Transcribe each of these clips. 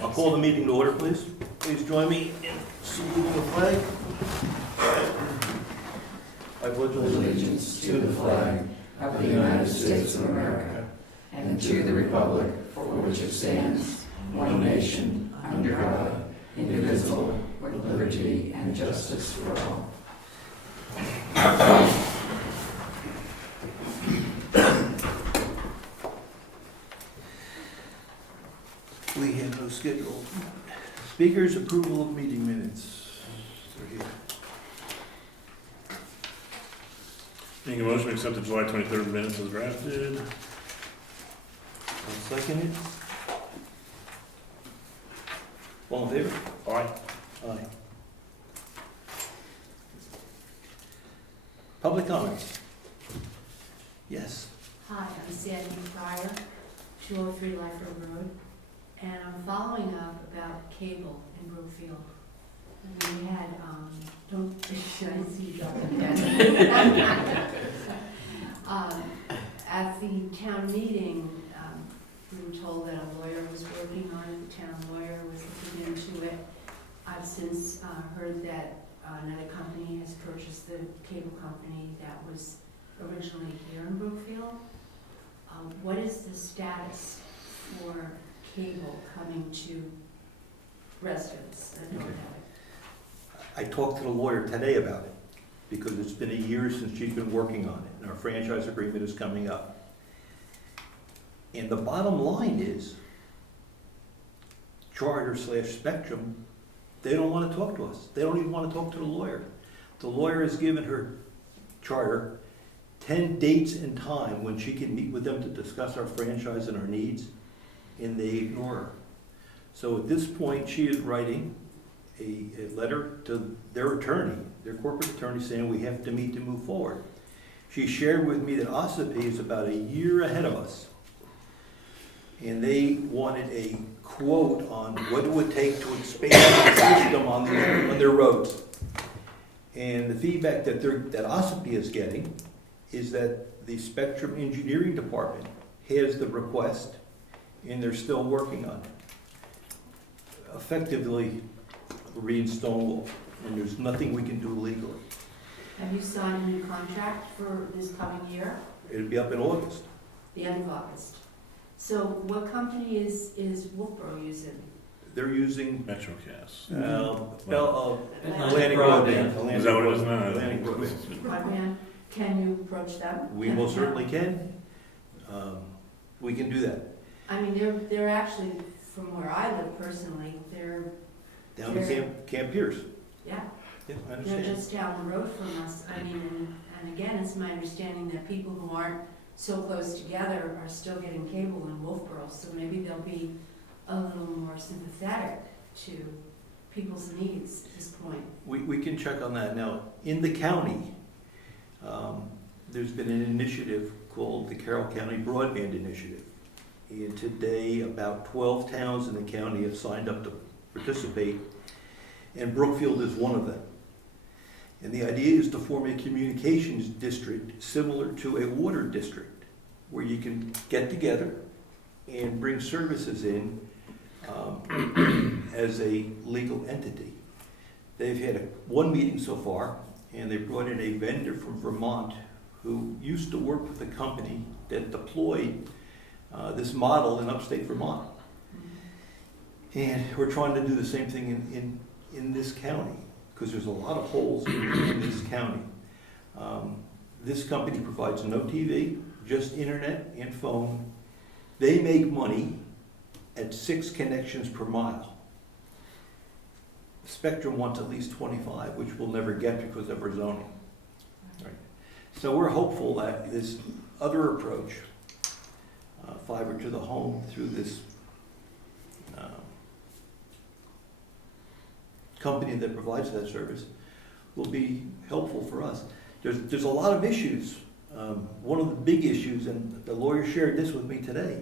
I'll call the meeting to order, please. Please join me in saluting the flag. I pledge Allegiance to the flag of the United States of America and to the republic for which it stands, one nation, under God, indivisible, with liberty and justice for all. We have no schedule. Speakers, approval of meeting minutes. They're here. Make a motion to accept the July 23rd minutes as drafted. I'll second it. All in favor? Aye. Aye. Public comments? Yes. Hi, I'm Sandy Fryer, 203 Lyford Road, and I'm following up about cable in Brookfield. And we had, don't, should I see you drop it down? At the town meeting, we were told that a lawyer was working on it, the town lawyer was looking into it. I've since heard that another company has purchased the cable company that was originally here in Brookfield. What is the status for cable coming to residents that don't have it? I talked to the lawyer today about it because it's been a year since she's been working on it and our franchise agreement is coming up. And the bottom line is, Charter/Spectrum, they don't want to talk to us. They don't even want to talk to the lawyer. The lawyer has given her Charter 10 dates and time when she can meet with them to discuss our franchise and our needs, and they ignore her. So at this point, she is writing a letter to their attorney, their corporate attorney, saying we have to meet to move forward. She shared with me that Ossipee is about a year ahead of us. And they wanted a quote on what it would take to expand the system on their roads. And the feedback that Ossipee is getting is that the Spectrum Engineering Department has the request and they're still working on it. Effectively reinstalling, and there's nothing we can do legally. Have you signed a new contract for this coming year? It'll be up in August. The end of August. So what company is Wolfboro using? They're using MetroCast. Atlantic Broadband. Is that what it is now? Atlantic Broadband. Broadband, can you approach them? We most certainly can. We can do that. I mean, they're actually, from where I live personally, they're, Down in Camp Pierce. yeah, Yeah, I they're understand. just down the road from us. I mean, and again, it's my understanding that people who aren't so close together are still getting cable in Wolfboro, so maybe they'll be a little more sympathetic to people's needs at this point. We can check on that. Now, in the county, there's been an initiative called the Carroll County Broadband Initiative. And today, about 12 towns in the county have signed up to participate, and Brookfield is one of them. And the idea is to form a communications district similar to a water district, where you can get together and bring services in as a legal entity. They've had one meeting so far, and they brought in a vendor from Vermont who used to work with a company that deployed this model in upstate Vermont. And we're trying to do the same thing in this county, because there's a lot of holes in this county. This company provides no TV, just internet and phone. They make money at 6 connections per mile. Spectrum wants at least 25, which we'll never get because of our zoning. Right. So we're hopeful that this other approach, fiber to the home through this company that provides that service, will be helpful for us. There's a lot of issues. One of the big issues, and the lawyer shared this with me today,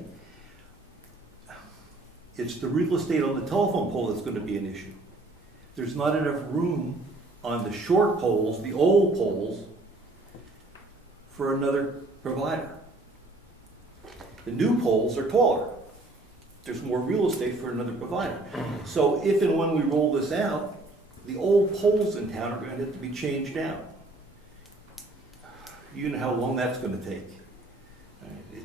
it's the real estate on the telephone pole that's going to be an issue. There's not enough room on the short poles, the old poles, for another provider. The new poles are taller. there's more real estate for another provider. So if and when we roll this out, the old poles in town are going to have to be changed out. You know how long that's going to take.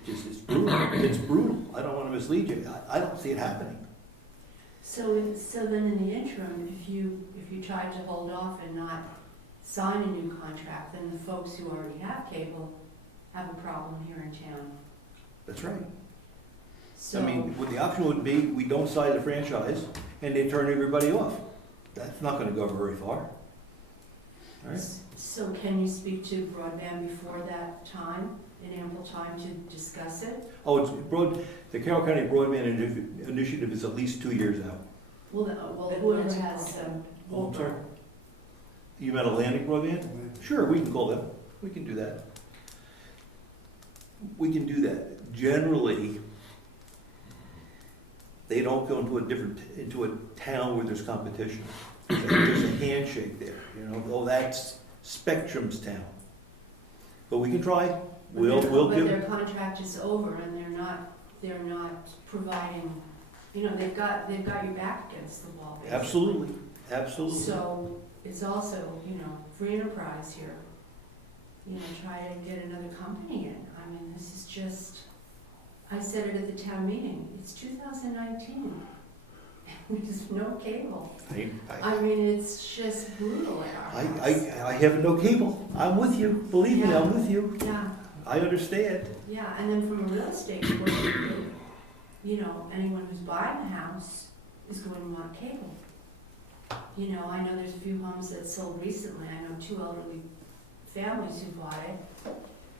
It's brutal. It's brutal. I don't want to mislead you. I don't see it happening. So then in the interim, if you tried to hold off and not sign a new contract, then the folks who already have cable have a problem here in town. That's right. So, I mean, what the option would be, we don't sign the franchise and they turn everybody off. That's not going to go very far. All right? so can you speak to broadband before that time, in ample time to discuss it? Oh, the Carroll County Broadband Initiative is at least 2 years out. Well, whoever has, Oh, I'm sorry. You meant Atlantic Broadband? Sure, we can call them. We can do that. We can do that. Generally, they don't go into a town where there's competition. There's a handshake there, you know, oh, that's Spectrum's town. But we can try. We'll but give. their contract is over and they're not providing, you know, they've got your back against the wall, basically. Absolutely, absolutely. So it's also, you know, free enterprise here. You know, try to get another company in. I mean, this is just, I said it at the town meeting, it's 2019. There's no cable. I mean, it's just brutal at our house. I have no cable. I'm with you. Believe me, Yeah. I'm with you. Yeah, I understand. yeah, and then from a real estate point of view, you know, anyone who's buying a house is going to want cable. You know, I know there's a few homes that sold recently. I know 2 elderly families who bought it,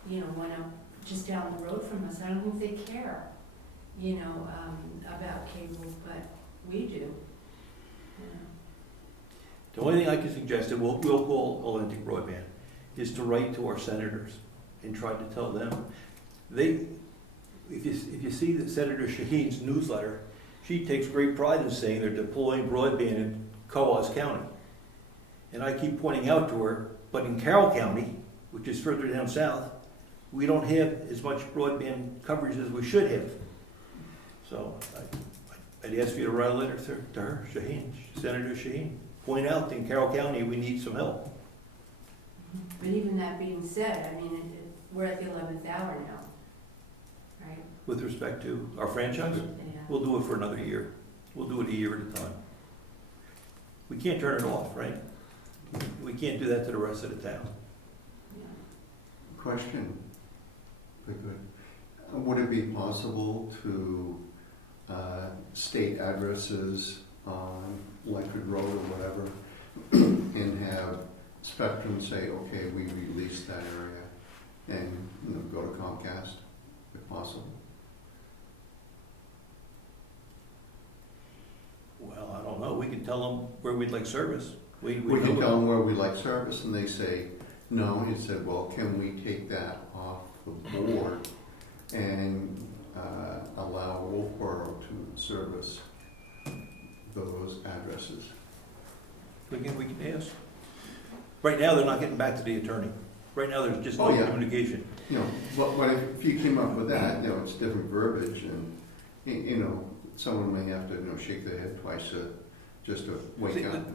you know, went up just down the road from us. I don't think they care, you know, about cable, but we do. You know. The only thing I can suggest, and we'll call Atlantic Broadband, is to write to our senators and try to tell them. If you see that Senator Shaheen's newsletter, she takes great pride in saying they're deploying broadband in Coas County. And I keep pointing out to her, but in Carroll County, which is further down south, we don't have as much broadband coverage as we should have. So I'd ask you to write a letter to her, Shaheen, Senator Shaheen. Point out that in Carroll County, we need some help. But even that being said, I mean, we're at the 11th hour now, right? With respect to our franchise, Yeah. we'll do it for another year. We'll do it a year at a time. We can't turn it off, right? We can't do that to the rest of the town. Yeah. Question, if I could. Would it be possible to state addresses on Wentworth Road or whatever and have Spectrum say, okay, we released that area and, you know, go to Comcast if possible? Well, I don't know. We can tell them where we'd like service. We We can tell them where we like service and they say no, and he said, well, can we take that off the board and allow Wolfboro to service those addresses? We can ask. Right now, they're not getting back to the attorney. Right now, there's just no communication. You know, but if you came up with that, you know, it's different verbiage and, you know, someone may have to, you know, shake their head twice just to wake See, up.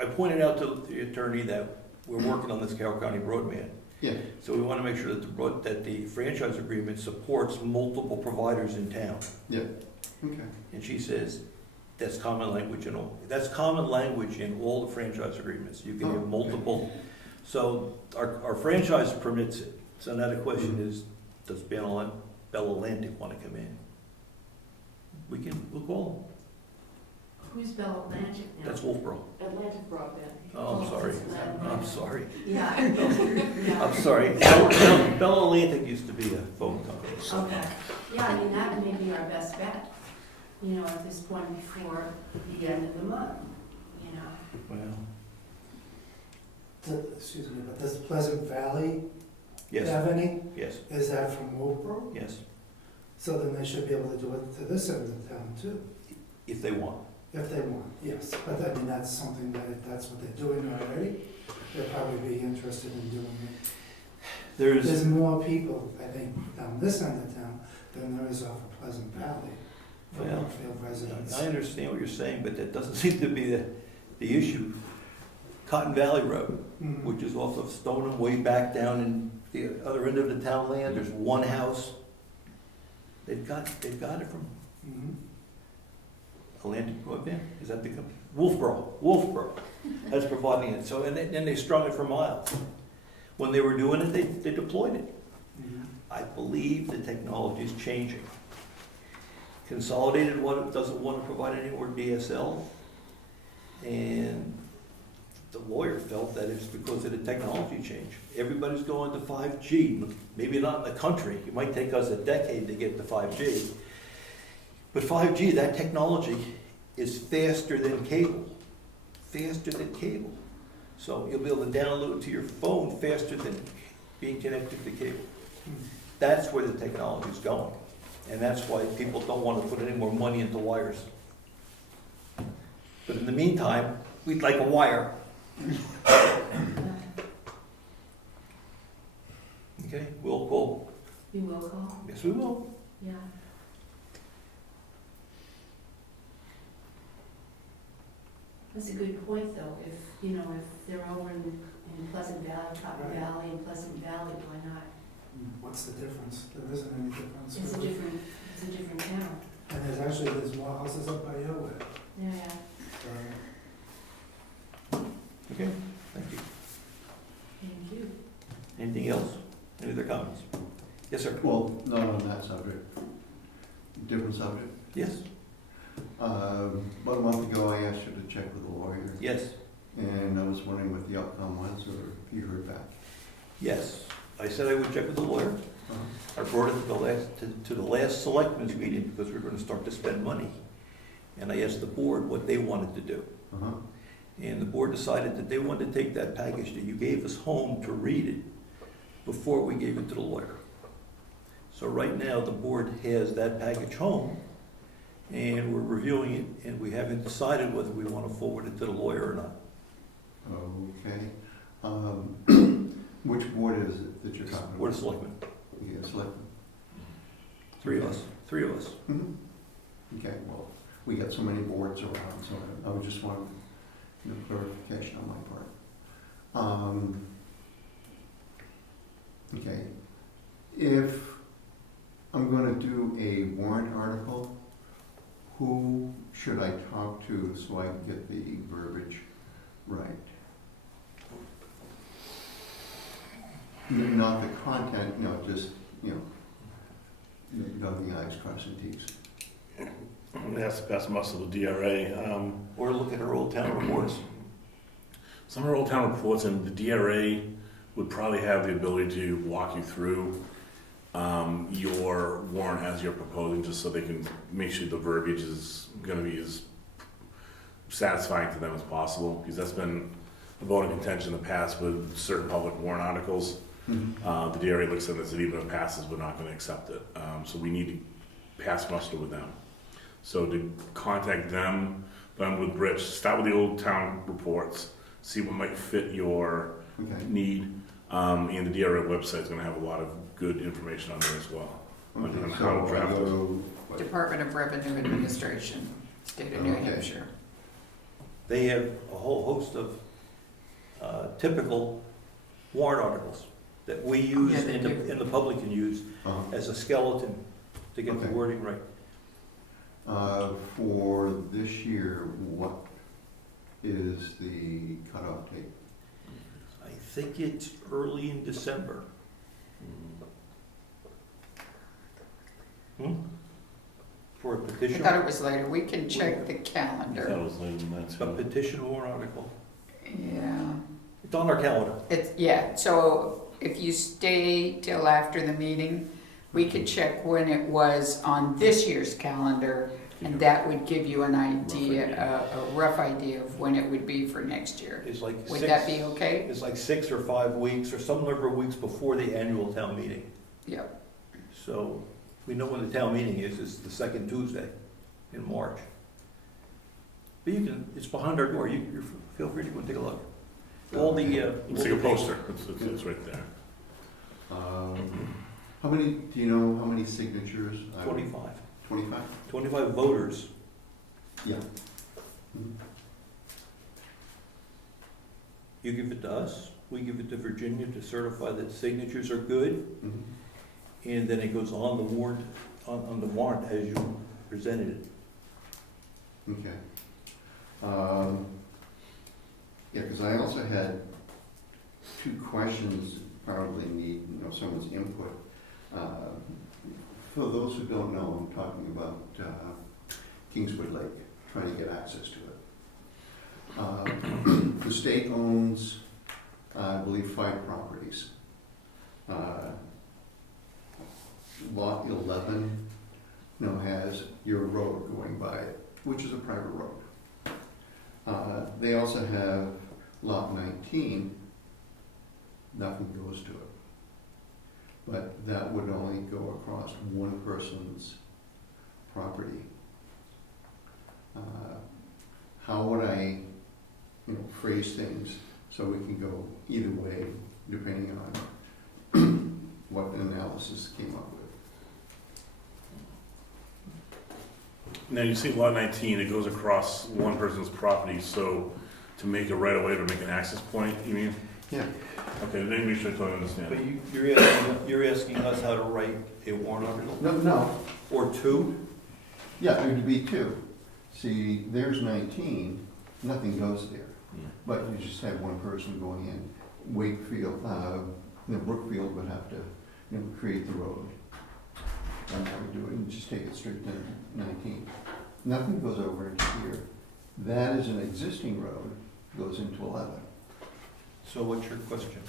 I pointed out to the attorney that we're working on this Carroll County broadband. Yeah. So we want to make sure that the franchise agreement supports multiple providers in town. Yeah, okay. And she says, that's common language in all, that's common language in all the franchise agreements. You can have multiple. So our franchise permits it. So now the question is, does Bell Atlantic want to come in? We'll call them. Who's Bell Atlantic now? That's Wolfboro. Atlantic Broadband. Oh, I'm sorry. I'm sorry. Yeah. Yeah. I'm sorry. Bell Atlantic used to be a phone company. So. Okay. Yeah, I mean, that may be our best bet, you know, at this point before the end of the month, you know. Well, Excuse me, but does Pleasant Valley yes, have any? yes, Is that from Wolfboro? yes, So then they should be able to do it to this end of town too, if they want. if they want, yes. But I mean, that's something that if that's what they're doing already, they'll probably be interested in doing it. There's, There's more people, I think, down this end of town than there is off of Pleasant Valley. for Well, Brookfield residents. I understand what you're saying, but that doesn't seem to be the issue. Cotton Valley Road, Mhm. which is off of Stoneham, way back down in the other end of the town land, there's one house. They've got it from Mhm. Atlantic Broadband, is that the company? Wolfboro has providing it, so, and they strung it for miles. When they were doing it, they deployed it. Mhm. I believe the technology is changing. Consolidated doesn't want to provide any more DSL, and the lawyer felt that it's because of the technology change. Everybody's going to 5G, maybe not in the country, it might take us a decade to get to 5G. But 5G, that technology is faster than cable, So you'll be able to download to your phone faster than being connected to cable. That's where the technology is going. And that's why people don't want to put any more money into wires. But in the meantime, we'd like a wire. Okay, we'll call. You will call? Yes, we will. Yeah. That's a good point, though. If they're over in Pleasant Valley, Cotton Right. Valley, and Pleasant Valley, why not? What's the difference? There isn't any difference. It's a really. different town. And there's more houses up by your way. Yeah. So, Okay, thank you. Thank you. Anything else? Any other comments? Yes, sir. Well, not on that subject. Different subject. Yes, About a month ago, I asked you to check with a lawyer, yes, and I was wondering what the outcome was, or if you heard back. yes. I said I would check with the lawyer. I brought it to the last selectmen's meeting because we were going to start to spend money. And I asked the board what they wanted to do. Uh-huh. And the board decided that they wanted to take that package that you gave us home to read it before we gave it to the lawyer. So right now, the board has that package home, and we're reviewing it, and we haven't decided whether we want to forward it to the lawyer or not. Okay. Which board is it that you're talking about? Board of Selectmen, Yeah, Selectmen. three of us. Mhm. Okay, well, we got so many boards around, so I would just want clarification on my part. Okay, if I'm gonna do a warrant article, who should I talk to so I can get the verbiage right? Not the content, just, dotting the i's, crossing t's. That's the best muscle of the DRA. Or look at our old town reports. Some of our old town reports, and the DRA would probably have the ability to walk you through your warrant as you're proposing, just so they can make sure the verbiage is going to be as satisfying to them as possible, because that's been a bone of contention in the past with certain public warrant articles. The DRA looks at this, and even if it passes, we're not going to accept it. So we need to pass muster with them. So to contact them, but with Rich, start with the old town reports, see what might fit your Okay. need. And the DRA website is going to have a lot of good information on there as well. On Okay, how so to draft I it. go, Department of Revenue Administration, State of New Okay. Hampshire. They have a whole host of typical warrant articles that we use Yeah, they do. and the public can use as a skeleton to get the Okay. wording right. For this year, what is the cutoff date? I think it's early in December. For a I petition, thought it was later. We can check the I thought it calendar. was later than that, a too. petition warrant article. Yeah. It's on our calendar. So if you stay till after the meeting, we could check when it was on this year's calendar, and that would give you an idea, a rough idea of when it would be for next year. It's like Would six, that be okay? it's like 6 or 5 weeks or some number of weeks before the annual town meeting. Yep. So we know when the town meeting is. It's the second Tuesday in March. But you can, it's behind our door. You feel free to go and take a look. All the, It's like a poster. It's right there. How many, do you know how many signatures? 25. 25? 25 voters. Yeah. You give it to us, we give it to Virginia to certify that signatures are good, Mhm. and then it goes on the warrant, on the warrant as you presented it. Okay. Yeah, because I also had 2 questions, probably need, someone's input. For those who don't know, I'm talking about Kingswood Lake, trying to get access to it. The state owns, I believe, 5 properties. Lot 11 has your road going by it, which is a private road. They also have Lot 19, nothing goes to it. But that would only go across one person's property. How would I, phrase things so we can go either way, depending on what analysis came up with? Now, you see lot 19, it goes across one person's property, so to make a right of way, to make an access point, you mean? Yeah. Okay, let me make sure I totally But understand. you're asking us how to write a warrant article? No, Or 2? yeah, it would be 2. See, there's 19, nothing goes there. Hmm. But you just have one person going in. Wakefield, Brookfield would have to, create the road. And that would do it, and just take it straight to 19. Nothing goes over into here. That is an existing road, goes into 11. So what's your question?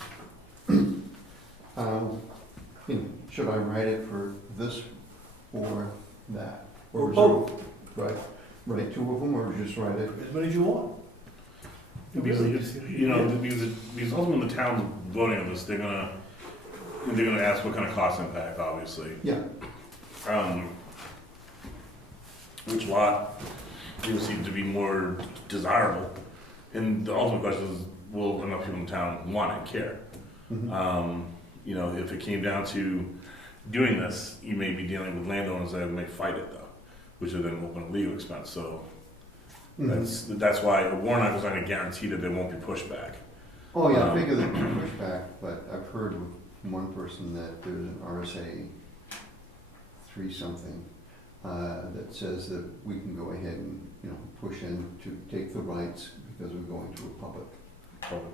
Should I write it for this or that? Or is both. it- Write 2 of them, or just write it? As many as you want. Because, because ultimately the town's voting on this, they're gonna ask what kind of cost impact, obviously. Yeah. Which lot seem to be more desirable? And the ultimate question is, will enough people in town want and care? Mhm. If it came down to doing this, you may be dealing with landowners that may fight it though, which would then open a legal expense, so Mhm. that's why a warrant article is not gonna guarantee that there won't be pushback. Oh, yeah, I figure there'd be pushback, but I've heard with one person that there's an RSA 3 something that says that we can go ahead and, push in to take the rights because we're going to a public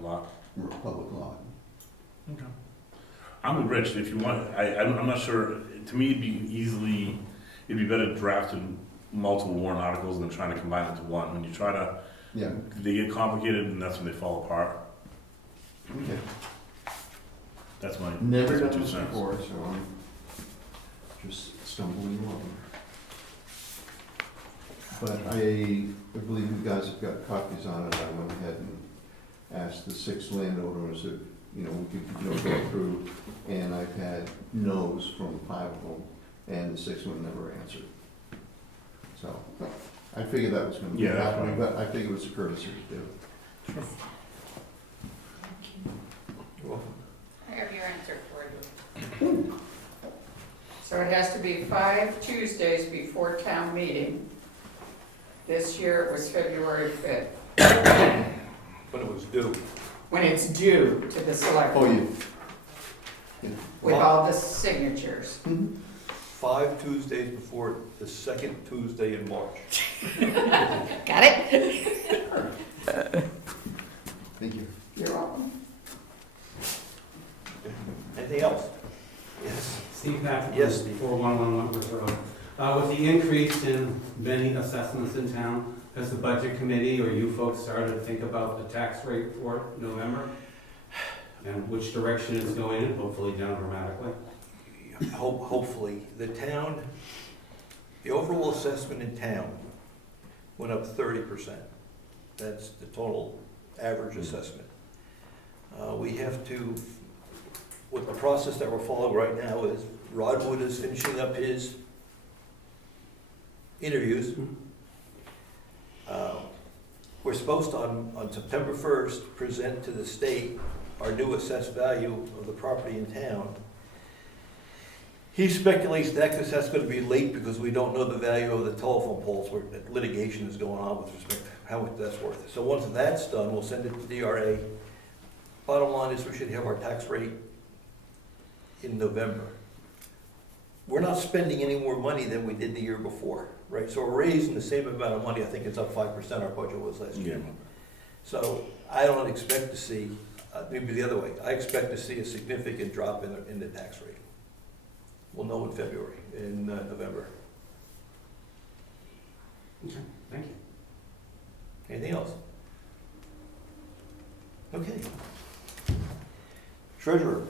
Lot. lot. Okay. I'm with Rich, if you want, I'm not sure, to me, it'd be better drafted multiple warrant articles than trying to combine into one. When you try to, Yeah, they get complicated and that's when they fall apart. okay. That's my, Never that's my done 2 this cents. before, so I'm just stumbling along. But I believe you guys have got copies on it. I went ahead and asked the 6 landowners if, we could go through, and I've had no's from 5 of them, and the 6th one never answered. So, I figured that was gonna be Yeah, that's happening, fine. but I think it was a courtesy to do. You're welcome. I have your answer for you. So it has to be 5 Tuesdays before town meeting. This year it was February 5th, When it was due. when it's due to the selectmen, Yeah. with all the signatures. 5 Tuesdays before the 2nd Tuesday in March. Got it? Thank you. You're welcome. Anything else? Yes. Steve Patrick. Yes. 4111 Wentworth Rd. With the increase in many assessments in town, has the budget committee or you folks started to think about the tax rate for November? And which direction it's going in, hopefully down dramatically? Hopefully, the overall assessment in town went up 30%. That's the total average assessment. We have to, what the process that we're following right now is, Rodwood is finishing up his interviews. We're supposed to, on September 1st, present to the state our new assessed value of the property in town. He speculates that because that's gonna be late because we don't know the value of the telephone poles where litigation is going on with respect to how much that's worth. So once that's done, we'll send it to DRA. Bottom line is we should have our tax rate in November. We're not spending any more money than we did the year before, right? So we're raising the same amount of money. I think it's up 5%, our budget was last year. Yeah. So I don't expect to see, maybe the other way, I expect to see a significant drop in the tax rate. We'll know in February, in November. Okay, thank you. Anything else? Okay. Treasurer.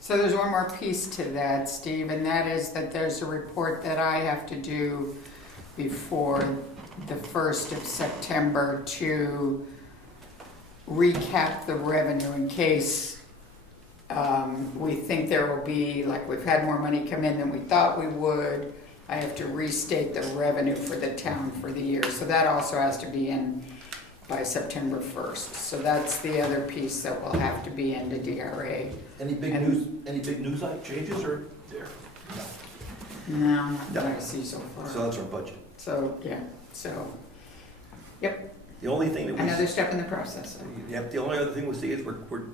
So there's one more piece to that, Steve, and that is that there's a report that I have to do before the 1st of September to recap the revenue in case we think there will be, like we've had more money come in than we thought we would. I have to restate the revenue for the town for the year. So that also has to be in by September 1st. So that's the other piece that will have to be into DRA. Any big news like changes or there? No, not that I see so far. So that's our budget. So, yeah, so, The only thing that we. another step in the process. Yep, the only other thing we see is we're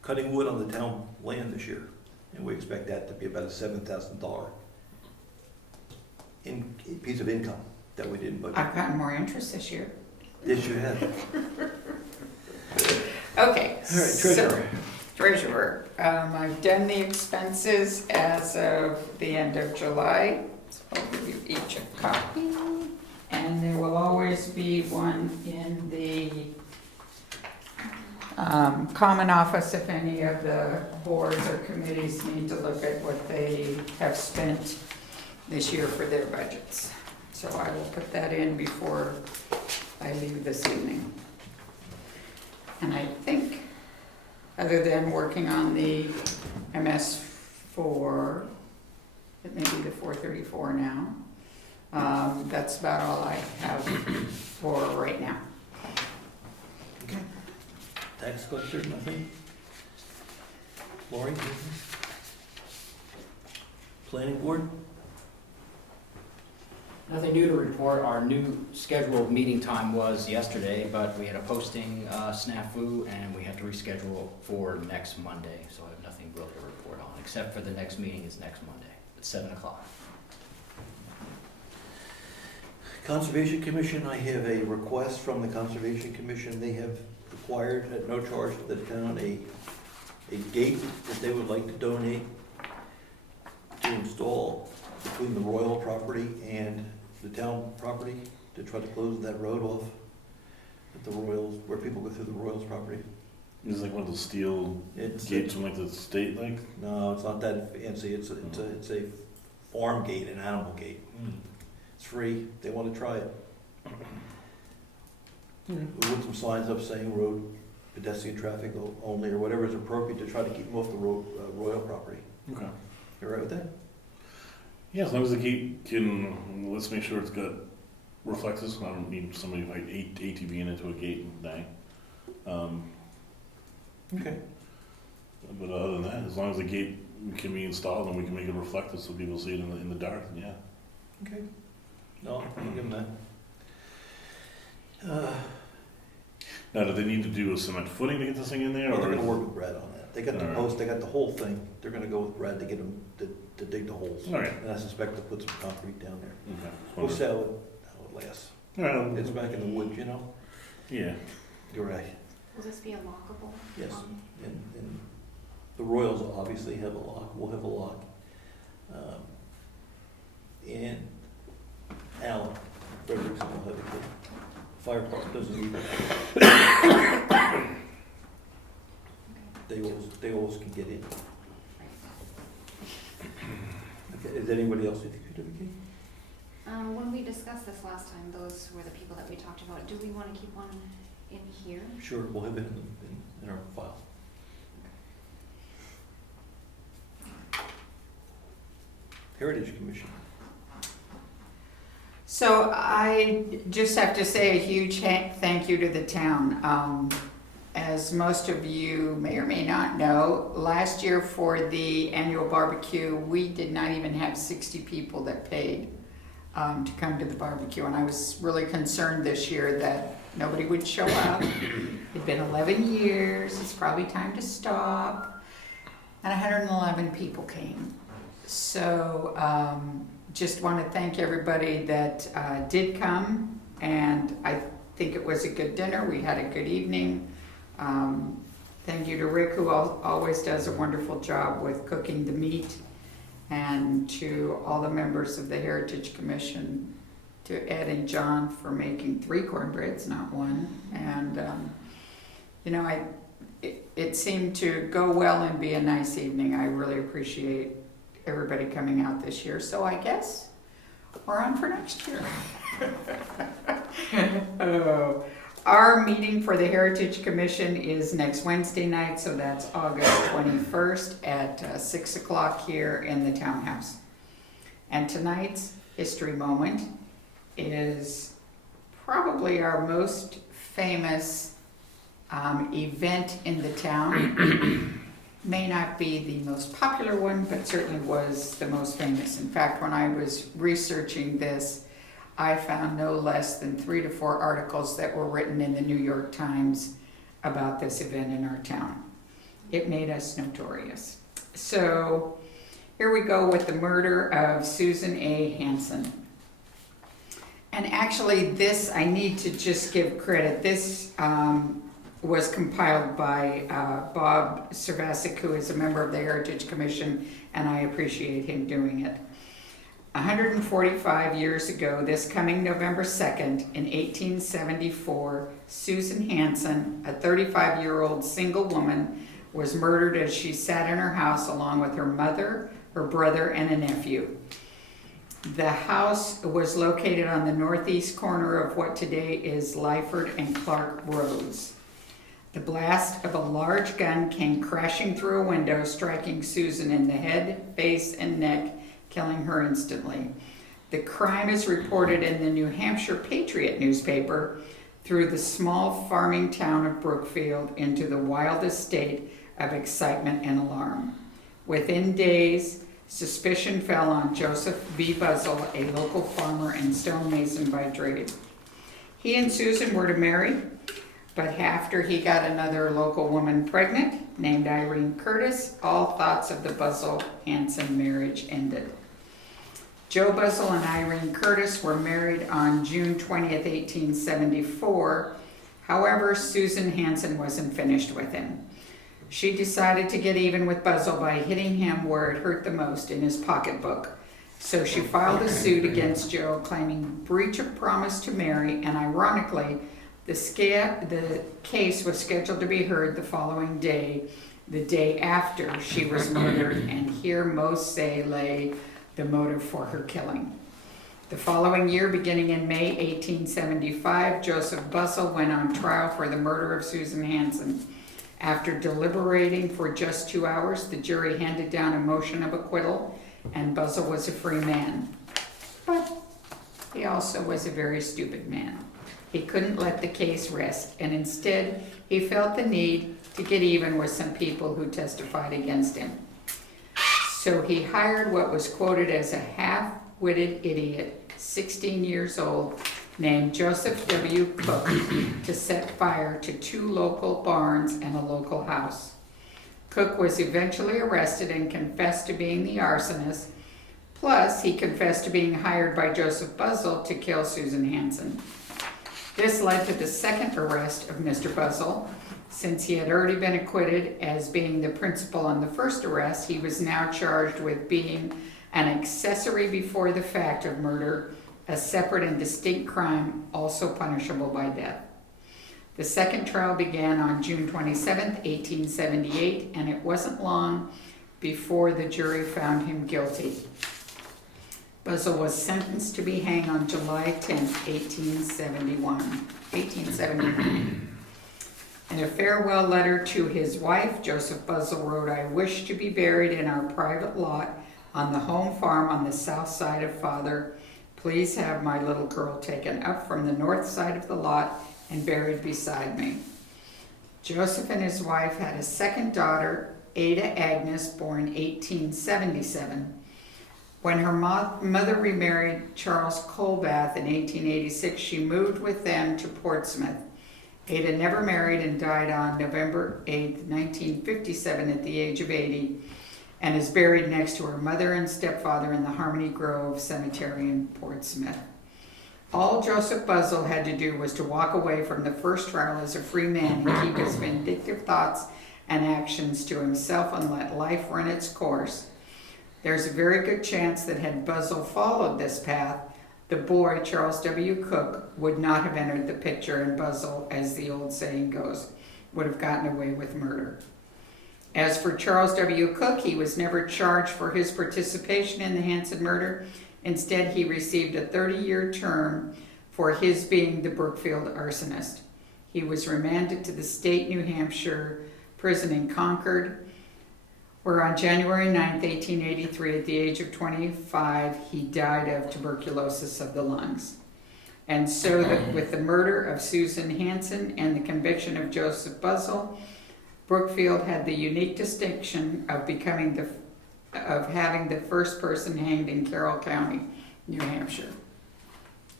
cutting wood on the town land this year. And we expect that to be about a $7,000 piece of income that we didn't budget. I've gotten more interest this year. Yes, you have. Okay. All right, treasurer. Treasurer, I've done the expenses as of the end of July. So I'll give you each a copy. And there will always be one in the common office if any of the boards or committees need to look at what they have spent this year for their budgets. So I will put that in before I leave this evening. And I think, other than working on the MS4, it may be the 434 now, that's about all I have for right now. Okay. Tax collector, nothing? Laurie, anything? Planning board? Nothing new to report. Our new scheduled meeting time was yesterday, but we had a posting snafu and we had to reschedule for next Monday. So I have nothing real to report on, except for the next meeting is next Monday at 7 o'clock. Conservation Commission, I have a request from the Conservation Commission. They have acquired at no charge to the town a gate that they would like to donate to install between the Royal property and the town property to try to close that road off at the Royals, where people go through the Royals property. It's like one of those steel It's gates from like the state, like? No, it's not that fancy. It's a farm gate, an animal gate. It's free. They want to try it. We put some signs up saying road pedestrian traffic only, or whatever is appropriate to try to keep them off the road, Royal property. Okay. You all right with that? Yeah, as long as the gate can, let's make sure it's got reflexes. I don't need somebody like ATV into a gate and bang. Okay. But other than that, as long as the gate can be installed and we can make it reflective so people see it in the dark, then yeah. Okay. No, I'll give them that. Now, do they need to do a cement footing to get this thing in there? Well, Or they're gonna work with Brad on that. They got the All right. post, they got the whole thing. They're gonna go with Brad to get them, to dig the holes. All right. And I suspect they'll put some concrete down there. Okay. We'll sell it, how it lasts. All right. It's back in the woods, you know? Yeah. You're right. Will this be a lockable? Yes. And the Royals obviously have a lock, we'll have a lock. And Alan Frederickson will have a key. Fire department doesn't need it. They always can get in. Okay, is anybody else with the certificate? When we discussed this last time, those were the people that we talked about. Do we want to keep one in here? Sure, we'll have it in our file. Heritage Commission. So I just have to say a huge thank you to the town. as most of you may or may not know, last year for the annual barbecue, we did not even have 60 people that paid to come to the barbecue. And I was really concerned this year that nobody would show up. It'd been 11 years, it's probably time to stop. And 111 people came. So just want to thank everybody that did come. And I think it was a good dinner. We had a good evening. Thank you to Rick, who always does a wonderful job with cooking the meat, and to all the members of the Heritage Commission, to Ed and John for making 3 cornbreads, not 1. And, you know, it seemed to go well and be a nice evening. I really appreciate everybody coming out this year. So I guess we're on for next year. Our meeting for the Heritage Commission is next Wednesday night, so that's August 21st at 6 o'clock here in the Townhouse. And tonight's history moment is probably our most famous event in the town. May not be the most popular one, but certainly was the most famous. In fact, when I was researching this, I found no less than 3 to 4 articles that were written in the New York Times about this event in our town. It made us notorious. So here we go with the murder of Susan A. Hansen. And actually this, I need to just give credit. This was compiled by Bob Servasic, who is a member of the Heritage Commission, and I appreciate him doing it. 145 years ago, this coming November 2nd, in 1874, Susan Hansen, a 35-year-old single woman, was murdered as she sat in her house along with her mother, her brother, and a nephew. The house was located on the northeast corner of what today is Lyford and Clark Roads. The blast of a large gun came crashing through a window, striking Susan in the head, face, and neck, killing her instantly. The crime is reported in the New Hampshire Patriot newspaper through the small farming town of Brookfield into the wildest state of excitement and alarm. Within days, suspicion fell on Joseph B. Buzzell, a local farmer and stonemason by trade. He and Susan were to marry, but after he got another local woman pregnant, named Irene Curtis, all thoughts of the Buzzell-Hansen marriage ended. Joe Buzzell and Irene Curtis were married on June 20th, 1874. However, Susan Hansen wasn't finished with him. She decided to get even with Buzzell by hitting him where it hurt the most, in his pocketbook. So she filed a suit against Joe claiming breach of promise to marry, and ironically, the case was scheduled to be heard the following day, the day after she was murdered, and here most say lay the motive for her killing. The following year, beginning in May 1875, Joseph Buzzell went on trial for the murder of Susan Hansen. After deliberating for just 2 hours, the jury handed down a motion of acquittal, and Buzzell was a free man. But he also was a very stupid man. He couldn't let the case rest, and instead he felt the need to get even with some people who testified against him. So he hired what was quoted as a half-witted idiot, 16 years old, named Joseph W. Cook, to set fire to 2 local barns and a local house. Cook was eventually arrested and confessed to being the arsonist. Plus, he confessed to being hired by Joseph Buzzell to kill Susan Hansen. This led to the second arrest of Mr. Buzzell. Since he had already been acquitted as being the principal on the first arrest, he was now charged with being an accessory before the fact of murder, a separate and distinct crime also punishable by death. The second trial began on June 27, 1878, and it wasn't long before the jury found him guilty. Buzzell was sentenced to be hanged on July 10, 1879. In a farewell letter to his wife, Joseph Buzzell wrote, "I wish to be buried in our private lot on the home farm on the south side of Father. Please have my little girl taken up from the north side of the lot and buried beside me." Joseph and his wife had a second daughter, Ada Agnes, born 1877. When her mother remarried Charles Colbath in 1886, she moved with them to Portsmouth. Ada never married and died on November 8, 1957 at the age of 80, and is buried next to her mother and stepfather in the Harmony Grove Cemetery in Portsmouth. All Joseph Buzzell had to do was to walk away from the first trial as a free man and keep his vindictive thoughts and actions to himself and let life run its course. There's a very good chance that had Buzzell followed this path, the boy, Charles W. Cook, would not have entered the picture, and Buzzell, as the old saying goes, would have gotten away with murder. As for Charles W. Cook, he was never charged for his participation in the Hanson murder. Instead, he received a 30-year term for his being the Brookfield arsonist. He was remanded to the state New Hampshire prison in Concord, where on January 9, 1883, at the age of 25, he died of tuberculosis of the lungs. And so with the murder of Susan Hanson and the conviction of Joseph Buzzell, Brookfield had the unique distinction of having the first person hanged in Carroll County, New Hampshire.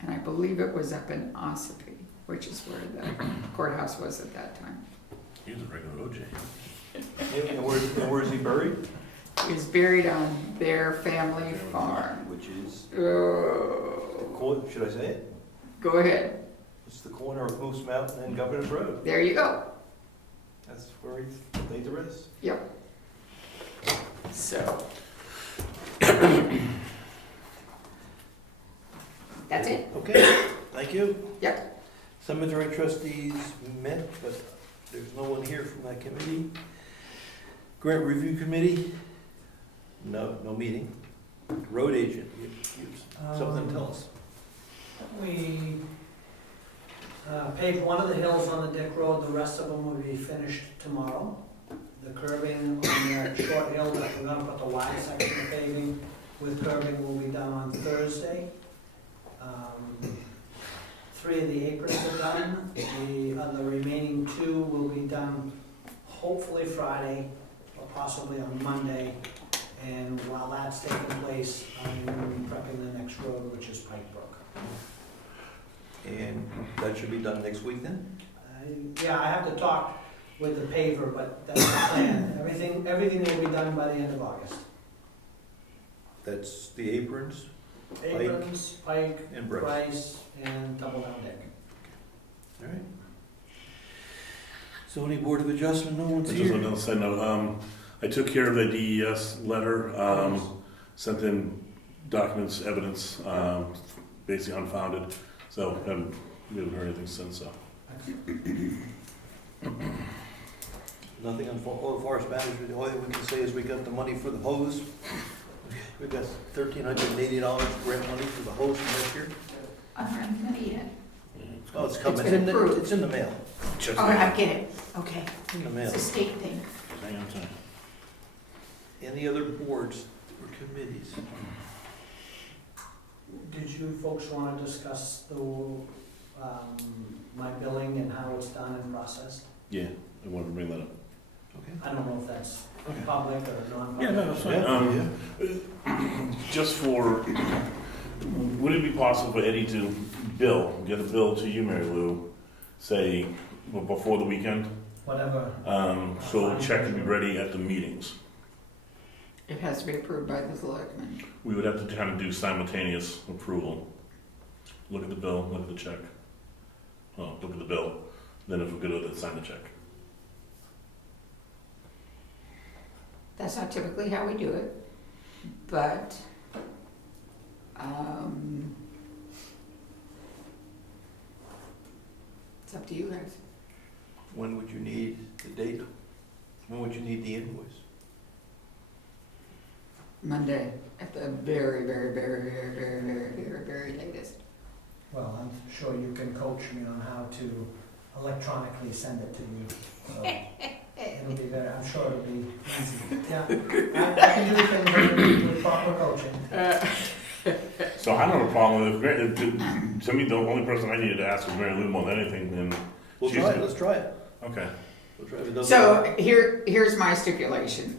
And I believe it was up in Ossipee, which is where the courthouse was at that time. He was a regular OJ. And where is he buried? He was buried on their family farm. Which is, Oh, should I say it? go ahead. It's the corner of Moose Mountain and Governor's Road. There you go. That's where he's laid to rest. Yep. So. That's it. Okay, thank you. Yep. Cemetery trustees met, but there's no one here from that committee. Grant review committee, no meeting. Road agent, you something to tell us. We paved one of the hills on the Dick Road, the rest of them will be finished tomorrow. The curbing on that short hill that we're gonna put the wide section of paving with curbing will be done on Thursday. 3 of the aprons are done, the remaining 2 will be done hopefully Friday or possibly on Monday. And while that's taking place, I'm prepping the next road, which is Pike Brook. And that should be done next week then? Yeah, I have to talk with the paver, but that's the plan. Everything will be done by the end of August. That's the aprons Aprons, Pike, and bricks. Rice, and Double Down Deck. All right. Zoning Board of Adjustment, no one's Just here. another side note, I took care of the DES letter, sent in documents, evidence, basically unfounded, so we haven't heard anything since, so. Nothing on forest management, the only thing we can say is we got the money for the hose. We got $1,380 grant money for the hose from this year. I haven't got it yet. Oh, it's coming, been approved. it's in the mail, Check Oh, I get it. Okay. in the mail. It's a state thing. Hang on a second. Any other boards or committees? Did you folks want to discuss my billing and how it's done and processed? Yeah, I wanted to bring that up. Okay. I don't know if that's Okay. public or non-public. Yeah, no, that's fine. Just for, would it be possible for Eddie to get a bill to you, Marilou, say, before the weekend? Whatever. So the check can be ready at the meetings. It has to be approved by the selectmen. We would have to kind of do simultaneous approval. Look at the bill, look at the check. Well, look at the bill, then if we're good with it, sign the check. That's not typically how we do it, but, it's up to you guys. When would you need the date? When would you need the invoice? Monday, at the very, very, very, very, very, very, very, very latest. Well, I'm sure you can coach me on how to electronically send it to you. So it'll be very, I'm sure it'll be easy. Yeah, I can do things with proper coaching. So I don't have a problem with it. To me, the only person I needed to ask was Mary Lou more than anything, and We'll she's- try it, let's try it. okay. We'll try if it doesn't So work. here's my stipulation.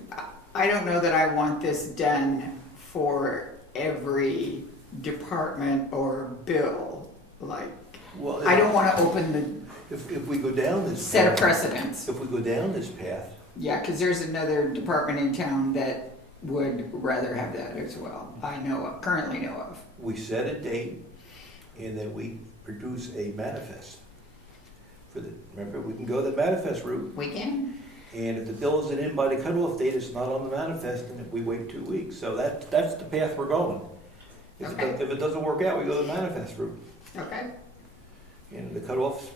I don't know that I want this done for every department or bill. Like, Well, I don't wanna open if we go down the this set of path, precedents. if we go down this path, Yeah, cause there's another department in town that would rather have that as well. Currently know of. we set a date and then we produce a manifest. Remember, we can go the manifest route, We can? and if the bill isn't in by the cutoff date, it's not on the manifest, and we wait 2 weeks. So that's the path we're going. Okay. If it doesn't work out, we go the manifest route. Okay. And the cutoff's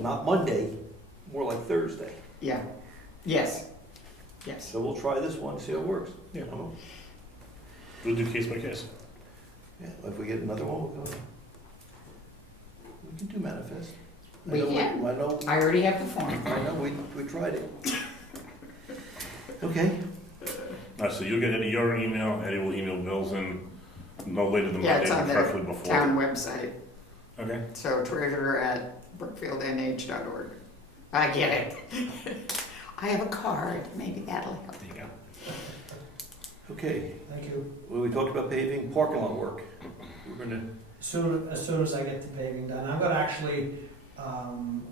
not Monday, more like Thursday. Yeah. Yes. Yes. So we'll try this one, see how it works. Yeah. Uh-huh. We'll do case by case. Yeah, if we get another one, we'll go. We can do manifest. We can. I know, I already have the form. we tried it. Okay, All right, so you'll get your email, Eddie will email bills in no later than Yeah, Monday, it's on preferably the before. town website. Okay, So treasurer@brookfieldnh.org. I get it. I have a card. Maybe that'll help. there you go. okay. Thank you. Well, we talked about paving, parking lot work. We're gonna, As soon as I get the paving done, I'm gonna actually,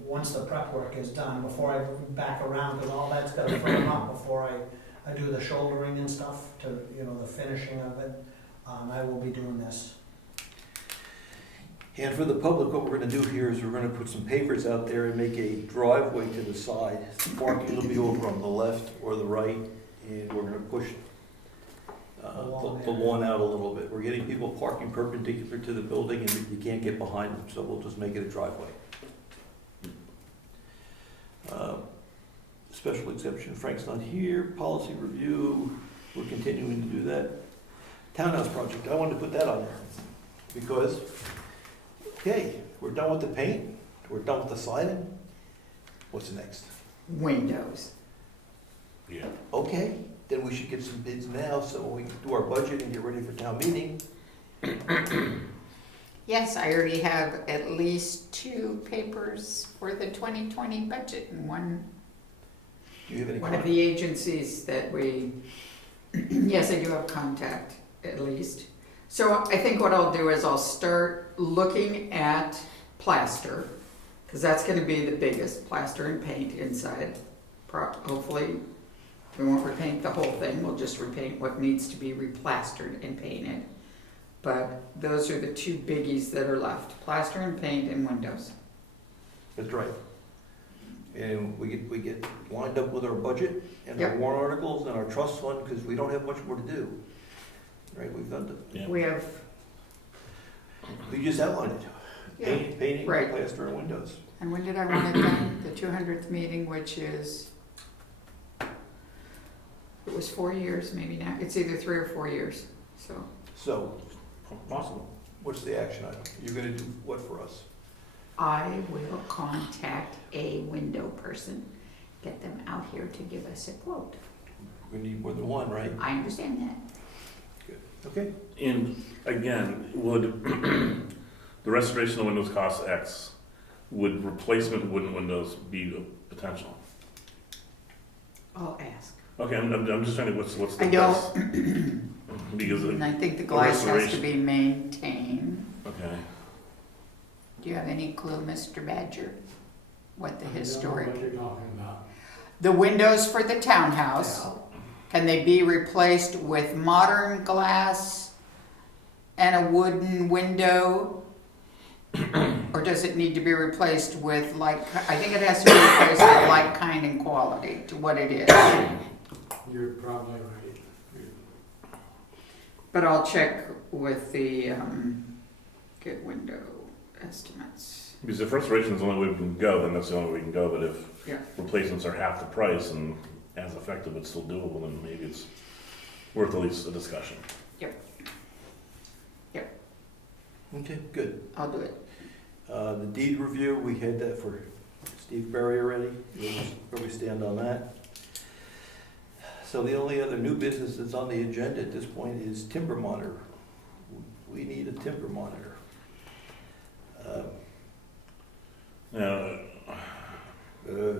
once the prep work is done, before I back around, because all that's gotta firm up before I do the shouldering and stuff to, the finishing of it, I will be doing this. and for the public, what we're gonna do here is we're gonna put some pavers out there and make a driveway to the side. Parking will be over on the left or the right, and we're gonna push the lawn out a little bit. We're getting people parking perpendicular to the building, and you can't get behind them, so we'll just make it a driveway. Special exception, Frank's not here. Policy review, we're continuing to do that. Townhouse project, I wanted to put that on there, because, okay, we're done with the paint, we're done with the siding. What's next? Windows. Yeah. Okay, then we should get some bids now, so when we do our budget and get ready for town meeting. Yes, I already have at least 2 papers for the 2020 budget, and one Do you have any of comments? the agencies that we, yes, I do have contact, at least. So I think what I'll do is I'll start looking at plaster, because that's gonna be the biggest, plaster and paint inside. Hopefully, we won't repaint the whole thing, we'll just repaint what needs to be replastered and painted. But those are the 2 biggies that are left, plaster and paint and windows. That's right. And we get lined up with our budget and our Yep. warrant articles and our trust fund, because we don't have much more to do. Right, we've done Yeah. We have, we just outlined it. yeah, Painting, Right. plaster, and windows. and when did I want it done? The 200th meeting, which is, it was 4 years maybe now, it's either 3 or 4 years, so. So, Possible. what's the action item? You're gonna do what for us? I will contact a window person, get them out here to give us a quote. We need more than one, right? I understand that. Okay. And again, would the restoration of windows cost X? Would replacement wooden windows be a potential? I'll ask. Okay, I'm just trying to, what's the I best? don't, Because, and I think the glass has to restoration. be maintained. okay, Do you have any clue, Mr. Badger, what the historic? What you're talking about. The windows for the townhouse, can they be replaced with modern glass and a wooden window? Or does it need to be replaced with I think it has to be replaced with like, kind, and quality to what it is. You're probably right. But I'll check with the, get window estimates. because if restoration is the only way we can go, then that's the only way we can go, but if Yeah. replacements are half the price and as effective but still doable, then maybe it's worth at least a discussion. Okay, good. I'll do it. The deed review, we had that for Steve Berry already. Where we stand on that. So the only other new business that's on the agenda at this point is timber monitor. We need a timber monitor. Now, Uh,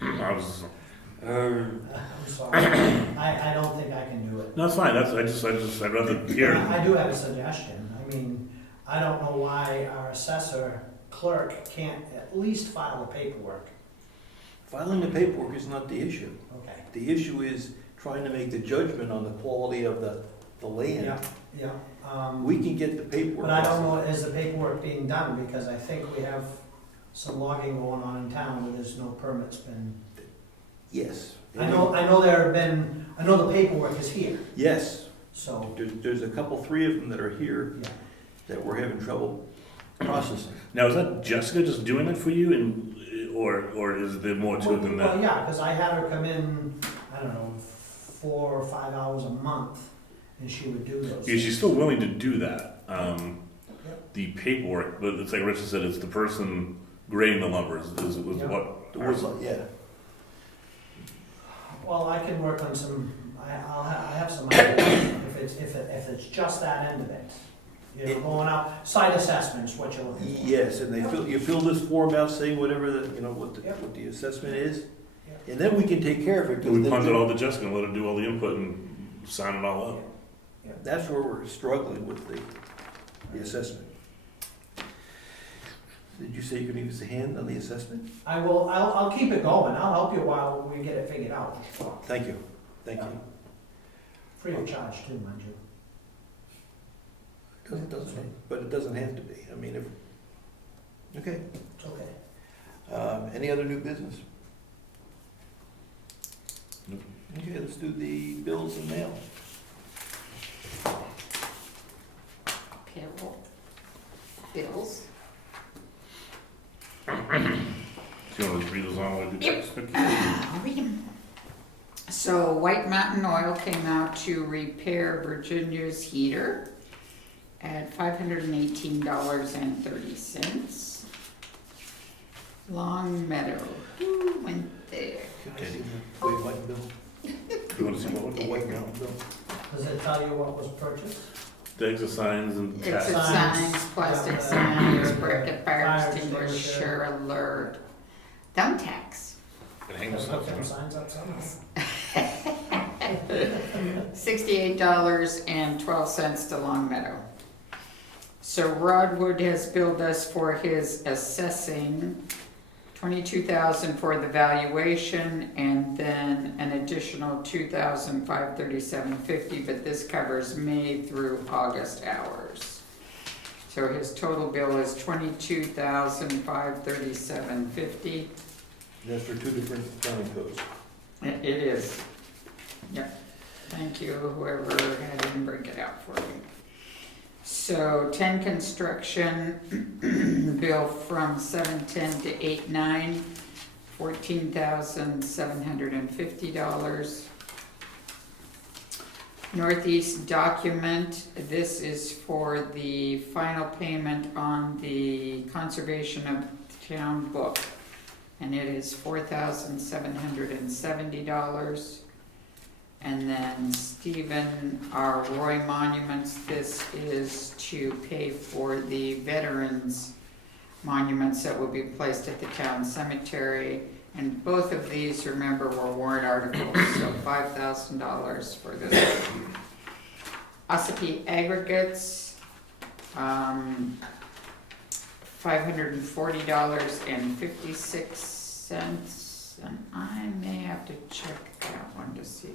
I'm I was, I'm sorry, I don't think I can do it. no, it's fine, I'd rather hear. I do have a suggestion. I mean, I don't know why our assessor clerk can't at least file the paperwork. Filing the paperwork is not the issue. Okay. The issue is trying to make the judgment on the quality of the land. Yeah. We can get the paperwork. But I don't know, is the paperwork being done? Because I think we have some logging going on in town where there's no permits been. Yes. I know the paperwork is here, Yes. so, There's a couple, 3 of them that are here yeah. that we're having trouble processing. Now, is that Jessica just doing it for you, and or is there more to it than Well, that? yeah, because I had her come in, I don't know, 4 or 5 hours a month, and she would do those. Yeah, she's still willing to do that. Yep. The paperwork, but it's like Richard said, it's the person grading the lumber is Yeah. what. The words, yeah. Well, I can work on some, I have some ideas, if it's just that end of it. You know, going out, site assessments, what you're looking for. Yes, and you fill this form out saying whatever Yep. what the assessment is, Yep. and then we can take care of it. 'cause We then punt it all to Jessica and let her do all the input and sign it all up. That's where we're struggling with the assessment. Did you say you could give us a hand on the assessment? I'll keep it going, I'll help you while we get it figured out. Thank you, thank you. Free of charge too, mind you. But it doesn't have to be. I mean, okay. It's okay. Any other new business? Nope. Okay, let's do the bills and mail. Payroll. Bills. Do you want to read those all? Yep. I'll read 'em. So White Mountain Oil came out to repair Virginia's heater at $518.30. Long Meadow, who went there? Okay. Wait, white bill. You want to see what The white mountain bill. Does it tell you what was purchased? the exit signs and Exit tags? signs, plastic signs, bracket fire Fire extinguisher alert, thumbtacks. And hang Put this some up. signs up somewhere. $68.12 to Long Meadow. So Rodwood has billed us for his assessing, $22,000 for the valuation, and then an additional $2,537.50, but this covers May through August hours. So his total bill is $22,537.50. That's for 2 different accounting codes. It is. Yep. Thank you, whoever had him break it out for me. So 10 construction, bill from 7/10 to 8/9, $14,750. Northeast document, this is for the final payment on the conservation of town book. And it is $4,770. And then Stephen R. Roy Monuments, this is to pay for the veterans monuments that will be placed at the town cemetery. And both of these, remember, were warrant articles, so $5,000 for this. Ossipee Aggregates, $540.56, and I may have to check that one to see.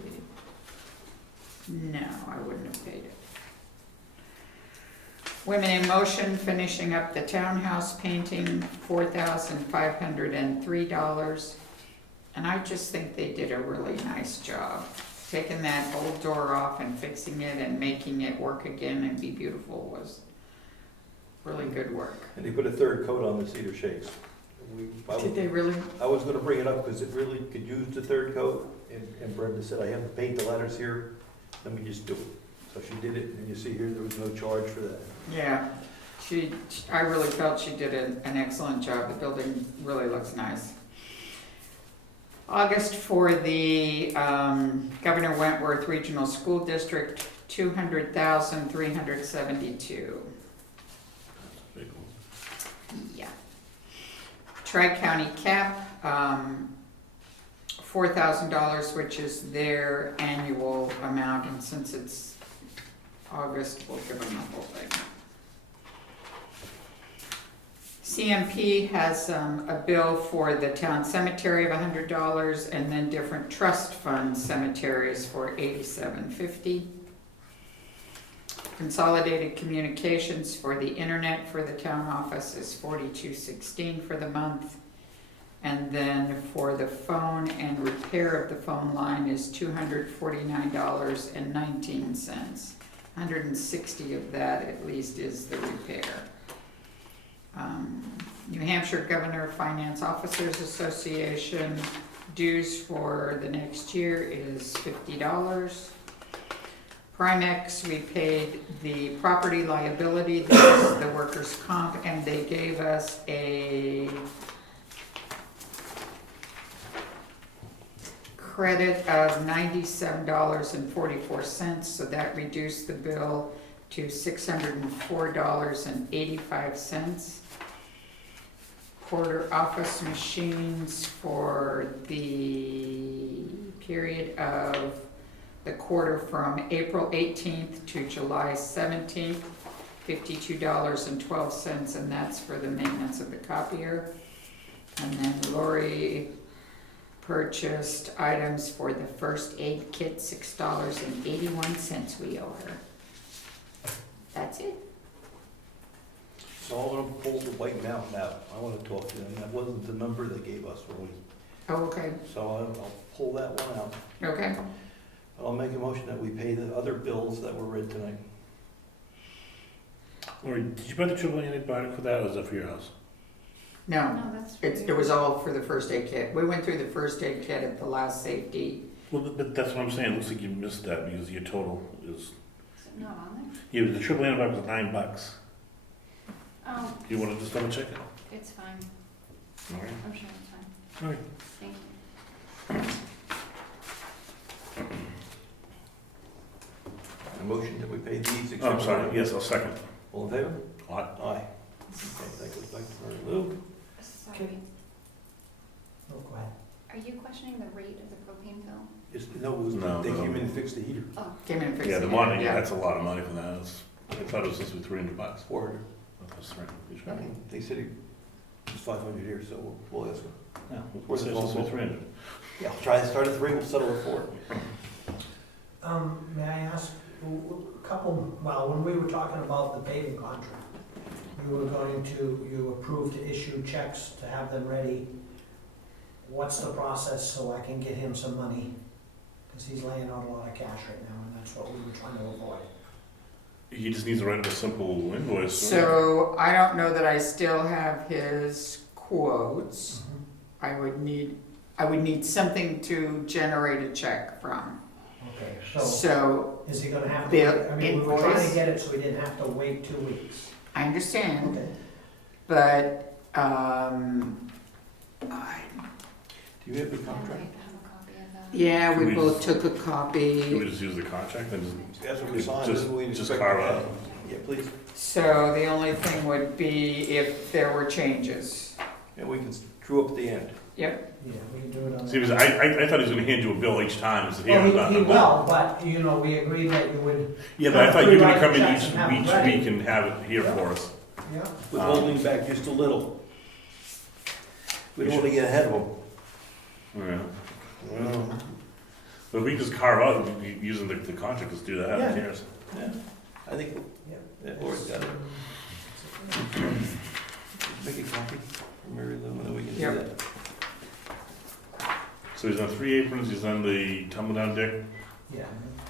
No, I wouldn't have paid it. Women in Motion, finishing up the townhouse painting, $4,503. And I just think they did a really nice job, taking that old door off and fixing it and making it work again and be beautiful was really good work. And they put a 3rd coat on the cedar shakes. Did they really? I was gonna bring it up because it really could use the 3rd coat, and Brenda said, I have to paint the ladders here, let me just do it. So she did it, and you see here, there was no charge for that. Yeah, I really felt she did an excellent job. The building really looks nice. August for the Governor Wentworth Regional School District, $200,372. Big one. Yeah. Tri-County Cap, $4,000, which is their annual amount, and since it's August, we'll give them the whole thing. CMP has a bill for the town cemetery of $100, and then different trust fund cemeteries for $87.50. Consolidated Communications for the internet for the town office is $42.16 for the month. And then for the phone and repair of the phone line is $249.19. 160 of that at least is the repair. New Hampshire Governor Finance Officers Association dues for the next year is $50. Primex, we paid the property liability, this is the workers' comp, and they gave us a credit of $97.44, so that reduced the bill to $604.85. Quarter office machines for the period of the quarter from April 18th to July 17th, $52.12, and that's for the maintenance of the copier. And then Laurie purchased items for the first aid kit, $6.81 we owe her. That's it. So I'm gonna pull the White Mountain out. I wanna talk to them. That wasn't the number they gave us when we, Oh, okay, so I'll pull that one out. okay. I'll make a motion that we pay the other bills that were read tonight. Or did you buy the triple antibiotic for that, or was that for your house? No, No, that's. it was all for the first aid kit. We went through the first aid kit at the last safety. Well, but that's what I'm saying, it looks like you missed that because your total is, Is it not on yeah, the triple antibiotic was $9. there? Oh, You wanna just double check it? it's fine. All right. I'm sure it's fine. All right. Thank you. A motion that we pay these. Oh, I'm sorry, yes, I'll second. All in favor? Aye. Aye. Okay, that goes back to Marilou. Sorry. Oh, go ahead. Are you questioning the rate of the propane bill? No, it was, No, they no. came in and fixed the heater. Oh, Came in and fixed Yeah, it. the morning, yeah, that's a lot of money for that. I thought it was supposed to be $300. 400. That's right. okay. They said it was 500 here, so we'll ask them. Yeah, what's it supposed to be 300? Yeah, I'll try to start at 3, we'll settle at 4. May I ask, when we were talking about the paving contract, you approved to issue checks to have them ready. What's the process so I can get him some money? Because he's laying out a lot of cash right now, and that's what we were trying to avoid. He just needs to write up a simple invoice. So I don't know that I still have his quotes. I would need something to generate a check from. Okay, so So is he gonna have Bill, to, I mean, we were trying invoice? to get it so we didn't have to wait 2 weeks. I understand, Okay. but Do you have the I contract? have a copy of that. yeah, Can we we both just- took a Can we copy. just use the contract and That's what we just, signed. just, That's what we just expect. carve out? Yeah, please. So the only thing would be if there were changes. And we can drew up at the end. Yep, Yeah, we can do it on. See, because I thought he was gonna hand you a bill each time, and said, Well, here, he I'm will, but, we agreed that you would, Yeah, but I thought you were gonna come in Checks and have it each ready. week and have it here for us. yeah. With holding back just a little. We don't want to get ahead of them. Yeah. But if we just carve out, using the contract, just do that, Yeah. who cares? Yeah, I think, yeah, Laura's got it. Make a copy for Mary Lou, and then we can do Yep. that. So he's on 3 aprons, he's on the tumble down deck, Yeah,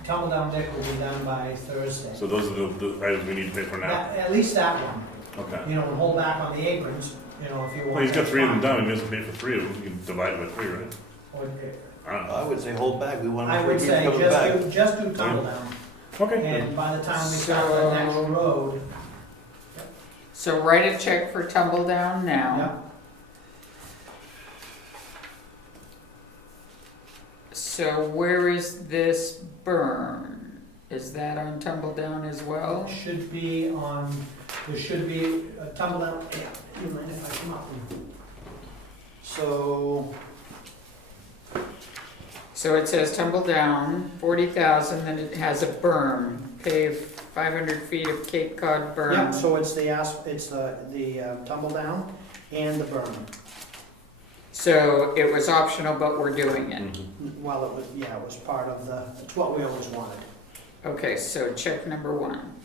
tumble down deck will be done by Thursday. so those are the items we need to pay for now. At least that one, Okay. and hold back on the aprons, if you want. Well, he's got 3 of them done, he has to pay for 3 of them, you can divide it by 3, right? Or- I don't know. I would say hold back, we want I to would keep say coming back. just do tumble down, Okay. and by the time we start the next So- road, so write a check for tumble down now. yeah, So where is this burn? Is that on tumble down as well? there should be a tumble down, yeah, you mind if I come up and. So, So it says tumble down, 40,000, then it has a berm, pave 500 feet of Cape Cod berm. Yeah, so it's the tumble down and the berm. So it was optional, but we're doing it. Mhm. Well, it was part of it's what we always wanted. Okay, so check number 1.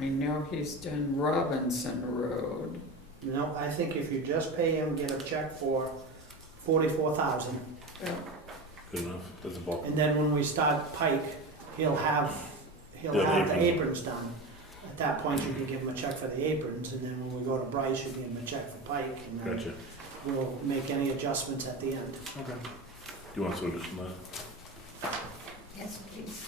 I know he's done Robinson Road. No, I think if you just pay him, get a check for 44,000, Good enough, that's a bulk. and then when we start Pike, he'll have The the aprons. aprons done. At that point, you can give him a check for the aprons, and then when we go to Bryce, you give him a check for Pike, and then Gotcha. we'll make any adjustments at the end. Okay. Do you want to switch from that? Yes, please.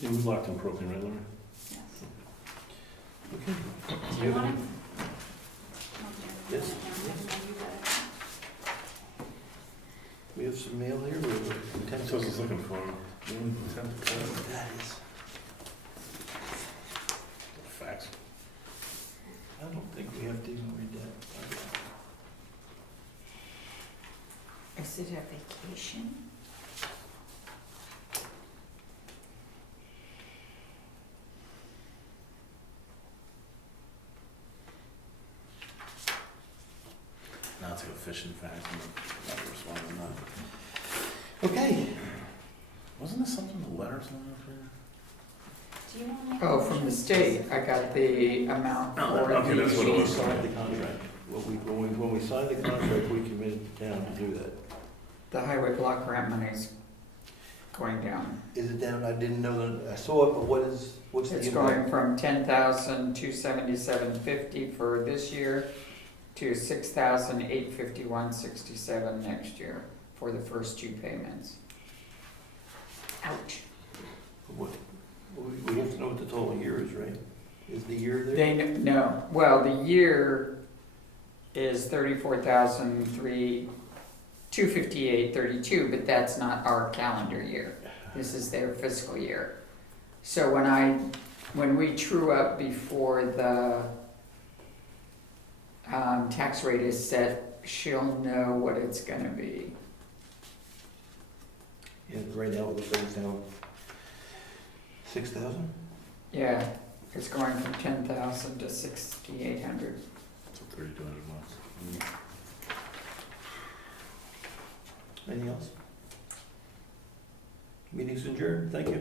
Yeah, we locked in propane, right, Laurie? Yes. Okay. Do you want it? Yes. We have some mail here, That's what I was looking for. That is, Facts. I don't think we have to even read that. Is it a vacation? Now it's like a fishing fact. I'm not responding to that. Okay. Wasn't there something in the letter or something up here? Do you want to? Oh, from the state, I got the amount Oh, for okay, that's what it We was. signed the contract. When we signed the contract, we committed the town to do that. the highway block grant money's going down. Is it down? I didn't know that. I saw it, but what's the It's impact? going from 10,277.50 for this year to 6,851.67 next year for the first 2 payments. Ouch. What, we have to know what the total year is, right? Is the year there? They, no, well, the year is 258.32, but that's not our calendar year. This is their fiscal year. So when we true up before the tax rate is set, she'll know what it's gonna be. Yeah, right now it looks like it's down 6,000? Yeah, it's going from 10,000 to 6,800. So $3,200. Anything else? Meeting's adjourned. Thank you.